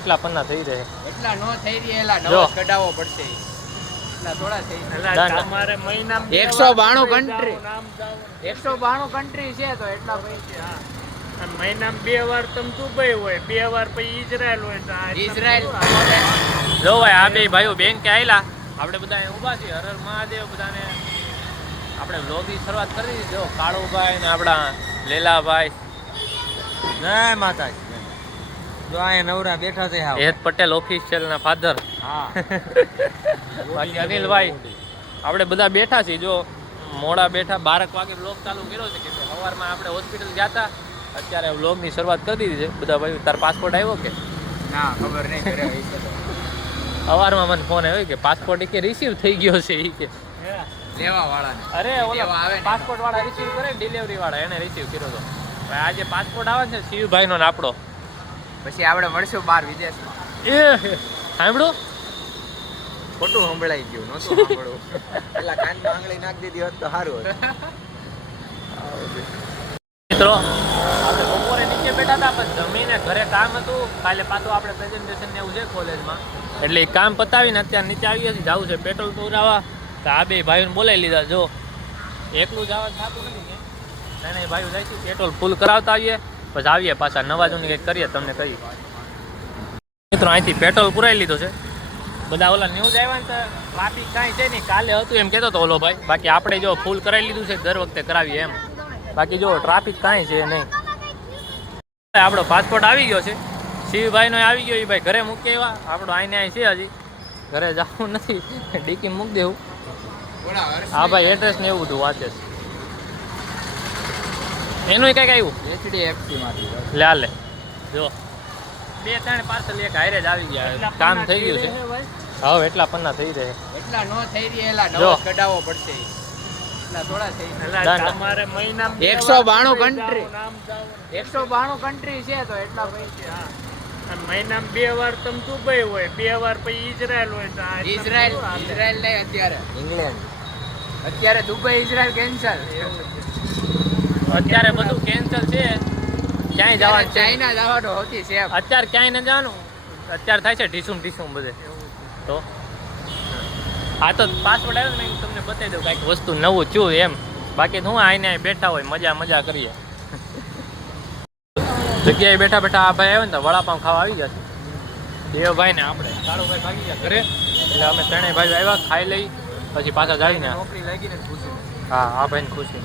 એટલા પન્ના થઈ રહે એટલા નો થઈ રહેલા નવો કઢાવવો પડશે. એટલા થોડા થઈ તમારે મહિના 192 કન્ટ્રી 192 કન્ટ્રી છે તો એટલા પૈસા. મહિનામાં 2 વાર તમે દુબઈ હોય, 2 વાર પછી ઇઝરાયલ હોય. તો ઇઝરાયલ જો ભાઈ આ બે ભાઈઓ બેંકે આવેલા, આપણે બધા ઊભા છીએ. હર હર મહાદેવ બધાને આપણે વ્લોગની શરૂઆત કરી દીધી. જો કાળુભાઈ ને આપણા લેલાભાઈ, જય માતાજી. જો આ નવરા બેઠા છે. હેત પટેલ ઓફિશિયલ ના ફાધર. હા બાકી અનિલભાઈ આપણે બધા બેઠા છીએ. જો મોડા બેઠા 12 વાગે વ્લોગ ચાલુ કર્યો છે કે સવારમાં આપણે હોસ્પિટલ ગયા હતા. અત્યારે વ્લોગની શરૂઆત કરી દીધી છે. બધા ભાઈ તાર પાસપોર્ટ આવ્યો કે ના ખબર નહીં કરે. સવારમાં મને ફોન આવ્યો કે પાસપોર્ટ કે રિસીવ થઈ ગયો છે એ કે લેવા વાળાને. અરે ઓલા પાસપોર્ટ વાળા રિસીવ કરે, ડિલિવરી વાળા એને રિસીવ કર્યો હતો. આજે પાસપોર્ટ આવે છે શિવભાઈ નો ને આપણો. પછી આપણે મળશું બહાર વિદેશમાં. એ સાંભળો ખોટું સંભળાઈ ગયું નહોતું સાંભળવું. પેલા કાનમાં આંગળી નાખી દીધી હોત તો સારું હતું. મિત્રો આપણે બપોરે નીચે બેઠા હતા પણ જમીને ઘરે કામ હતું. કાલે પાછું આપણે પ્રેઝન્ટેશન ને એવું છે કોલેજમાં, એટલે એ કામ પતાવીને અત્યારે નીચે આવીએ છીએ. જવું છે પેટ્રોલ પુરાવા. તો આ બે ભાઈઓને બોલાવી લીધા. જો એકલું જવા થતું નથી કે એને ભાઈઓ જાય છે પેટ્રોલ ફૂલ કરાવતા આવીએ, પછી આવીએ પાછા નવા જૂની કંઈક કરીએ. તમને કહી મિત્રો અહીંથી પેટ્રોલ પુરાવી લીધો છે. બધા ઓલા ન્યૂઝ આવ્યા ને તો ટ્રાફિક કાંઈ છે નહીં. કાલે હતું એમ કહેતો હતો ઓલો ભાઈ. બાકી આપણે જો ફૂલ કરાવી લીધું છે, દર વખતે કરાવીએ એમ. બાકી જો ટ્રાફિક કાંઈ છે નહીં. આપણો પાસપોર્ટ આવી ગયો છે. શિવભાઈનો આવી ગયો. એ ભાઈ ઘરે મૂકી આવ્યા. આપણો આઈને અહીં છે, હજી ઘરે જવું નથી. ડીકી મૂકી દેવું. હા ભાઈ એડ્રેસ ને એવું બધું વાંચે છે. એનું કંઈક આવ્યું HDFC માંથી. લે જો 2-3 પાર્સલ એક હારે જ આવી ગયા. કામ થઈ ગયું છે. હવે એટલા પન્ના થઈ રહે. એટલા નો થઈ રહેલા નવો કઢાવવો પડશે. એટલા થોડા થઈ તમારે મહિનામાં 192 કન્ટ્રી 192 કન્ટ્રી છે તો એટલા પૈસા. મહિનામાં 2 વાર તમે દુબઈ હોય, 2 વાર પછી ઇઝરાયલ હોય. તો ઇઝરાયલ નહીં અત્યારે ઇંગ્લેન્ડ. અત્યારે દુબઈ ઇઝરાયલ કેન્સલ. અત્યારે બધું કેન્સલ છે. ક્યાંય જવાનું ચાઇના જવાનું હોતી છે. અત્યારે ક્યાંય ન જવાનું. અત્યારે થાય છે ઢીસુમ બધે. તો આ તો પાસપોર્ટ આવ્યો ને તમને બતાવી દઉં કાંઈક વસ્તુ નવું છું એમ. બાકી હું આઈને બેઠા હોય મજા કરીએ. જગ્યાએ બેઠા આ ભાઈ આવ્યો ને તો વડાપાઉં ખાવા આવી ગયા છે. દેવભાઈ ને આપણે કાળુભાઈ ભાગી ગયા ઘરે. એટલે અમે ત્રણેય ભાઈ આવ્યા, ખાઈ લઈ પછી પાછા જઈને નોકરી લાગીને ખુશી. હા આ ભાઈને ખુશી.